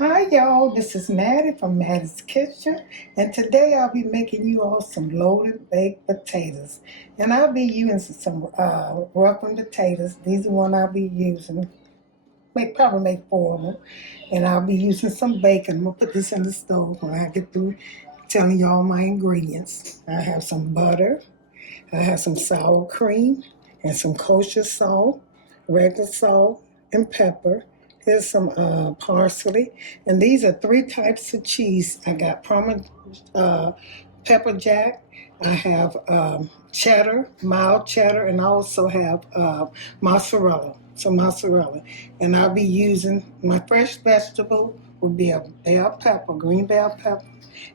Hi y'all, this is Mattie from Mattie's Kitchen, and today I'll be making you all some loaded baked potatoes. And I'll be using some roughened potatoes. These are the one I'll be using. Probably make 4 of them. And I'll be using some bacon. I'm going to put this in the stove when I get through telling you all my ingredients. I have some butter, I have some sour cream, and some kosher salt, regular salt, and pepper. Here's some parsley. And these are 3 types of cheese. I got pepper jack. I have cheddar, mild cheddar, and I also have mozzarella, some mozzarella. And I'll be using my fresh vegetable would be a bell pepper, green bell pepper.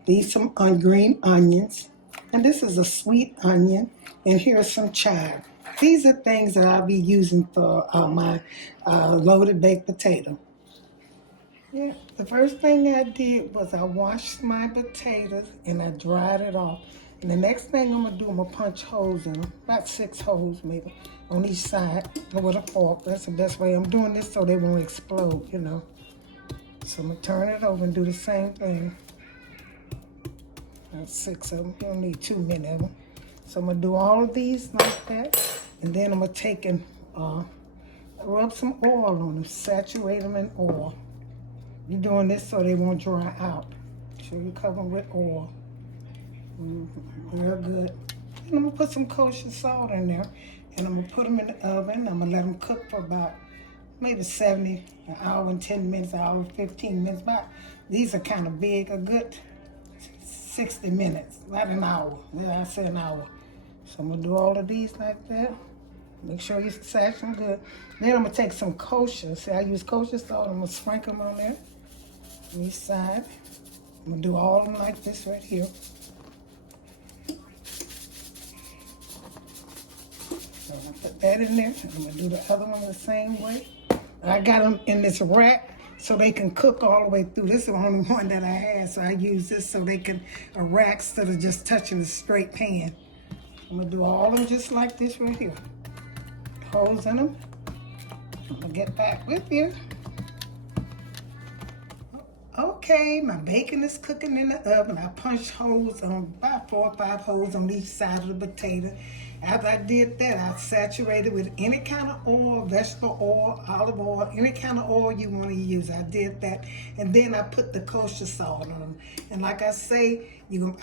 These some green onions. And this is a sweet onion. And here's some chives. These are things that I'll be using for my loaded baked potato. Yeah, the first thing I did was I washed my potatoes and I dried it off. And the next thing I'm gonna do, I'm gonna punch holes in them, about 6 holes maybe, on each side with a fork. That's the best way. I'm doing this so they won't explode, you know. So I'm gonna turn it over and do the same thing. That's 6 of them. You don't need too many of them. So I'm gonna do all of these like that, and then I'm gonna take and rub some oil on them, saturate them in oil. You're doing this so they won't dry out. Sure you cover them with oil. Real good. And I'm gonna put some kosher salt in there, and I'm gonna put them in the oven. I'm gonna let them cook for about maybe 70, an hour and 10 minutes, an hour and 15 minutes. About, these are kind of big, a good 60 minutes, not an hour. Yeah, I said an hour. So I'm gonna do all of these like that. Make sure you sash them good. Then I'm gonna take some kosher. See, I use kosher salt. I'm gonna sprinkle them on there. On each side. I'm gonna do all of them like this right here. So I'm gonna put that in there. I'm gonna do the other one the same way. I got them in this rack so they can cook all the way through. This is the only one that I had, so I use this so they can, a rack instead of just touching the straight pan. I'm gonna do all of them just like this right here. Holes in them. I'm gonna get back with you. Okay, my bacon is cooking in the oven. I punched holes on about 4 or 5 holes on each side of the potato. After I did that, I saturated with any kind of oil, vegetable oil, olive oil, any kind of oil you want to use. I did that, and then I put the kosher salt on them. And like I say,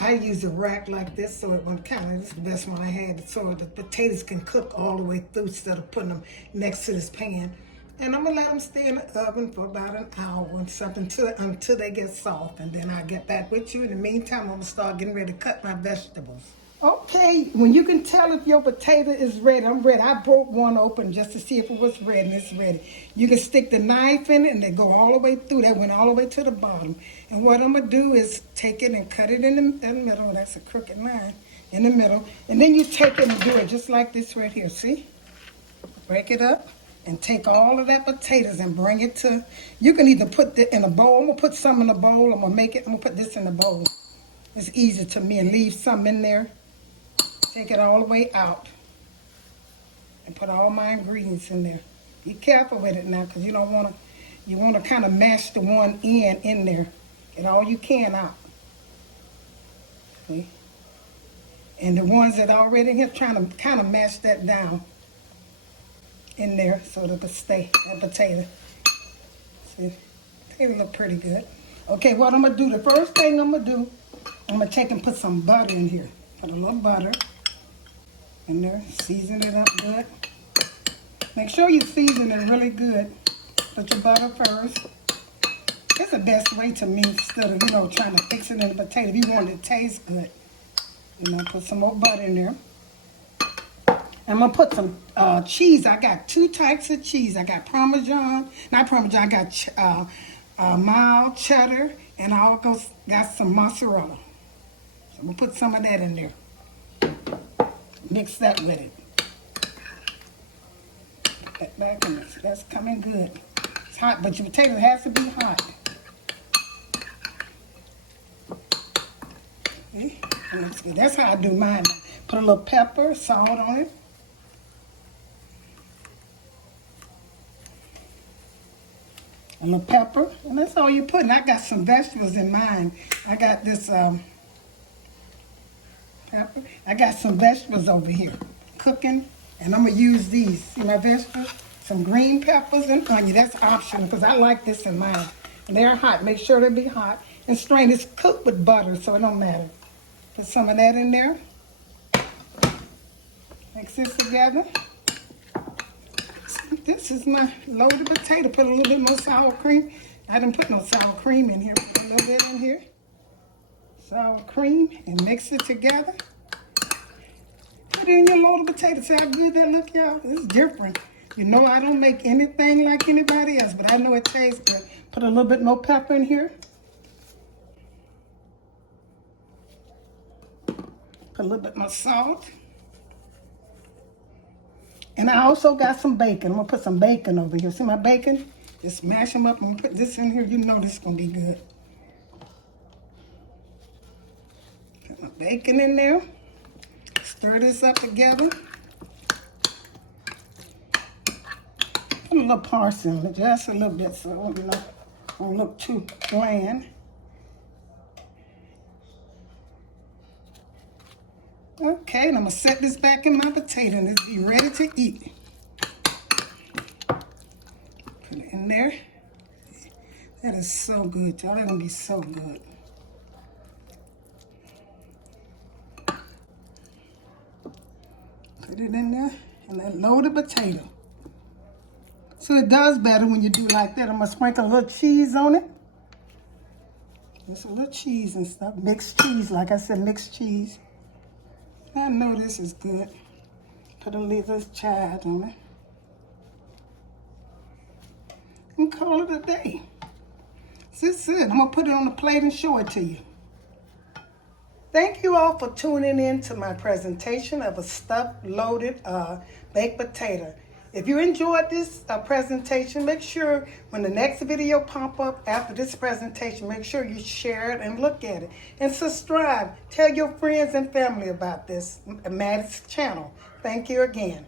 I use a rack like this, so it went kind of, this is the best one I had, so the potatoes can cook all the way through instead of putting them next to this pan. And I'm gonna let them stay in the oven for about an hour or something until they get soft. And then I'll get back with you. In the meantime, I'm gonna start getting ready to cut my vegetables. Okay, when you can tell if your potato is ready, I'm ready. I broke one open just to see if it was ready, and it's ready. You can stick the knife in it and they go all the way through. That went all the way to the bottom. And what I'm gonna do is take it and cut it in the middle. That's a crooked line in the middle. And then you take it and do it just like this right here, see? Break it up. And take all of that potatoes and bring it to, you can either put it in a bowl. I'm gonna put some in a bowl. I'm gonna put this in a bowl. It's easy to me, and leave some in there. Take it all the way out. And put all my ingredients in there. Be careful with it now, because you wanna kind of mash the one end in there. Get all you can out. See? And the ones that are already in here, trying to kind of mash that down in there so that it stay, that potato. See, potato look pretty good. Okay, what I'm gonna do, the first thing I'm gonna do, I'm gonna take and put some butter in here. Put a little butter in there, season it up good. Make sure you season it really good. Put your butter first. It's the best way to me instead of, trying to fix it in the potato. If you want it to taste good. Put some more butter in there. I'm gonna put some cheese. I got 2 types of cheese. I got not Parmesan, I got mild cheddar, and I also got some mozzarella. So I'm gonna put some of that in there. Mix that with it. Put that back in there. So that's coming good. It's hot, but your potato has to be hot. Okay, that's good. That's how I do mine. Put a little pepper, salt on it. a little pepper, and that's all you put. And I got some vegetables in mine. I got this pepper. I got some vegetables over here cooking, and I'm gonna use these. See my vegetables? Some green peppers and onion. That's optional because I like this in mine. And they're hot. Make sure they be hot. And strain. It's cooked with butter, so it don't matter. Put some of that in there. Mix this together. This is my loaded potato. Put a little bit more sour cream. I didn't put no sour cream in here. Put a little bit in here. Sour cream and mix it together. Put it in your loaded potato. See how good that look, y'all? It's different. You know I don't make anything like anybody else, but I know it tastes good. Put a little bit more pepper in here. Put a little bit more salt. And I also got some bacon. I'm going to put some bacon over here. See my bacon? Just mash them up and put this in here. You know this is going to be good. Put my bacon in there. Stir this up together. Put a little parsley on it, just a little bit so you know, it won't look too bland. Okay, and I'm going to set this back in my potato and it's be ready to eat. Put it in there. That is so good, y'all. That's going to be so good. Put it in there and then load the potato. So it does better when you do like that. I'm going to sprinkle a little cheese on it. Just a little cheese and stuff. Mixed cheese, like I said, mixed cheese. I know this is good. Put a little chives on it. And call it a day. This is it. I'm going to put it on the plate and show it to you. Thank you all for tuning in to my presentation of a stuffed, loaded baked potato. If you enjoyed this presentation, make sure when the next video pop up after this presentation, make sure you share it and look at it. And subscribe. Tell your friends and family about this, Mattie's channel. Thank you again.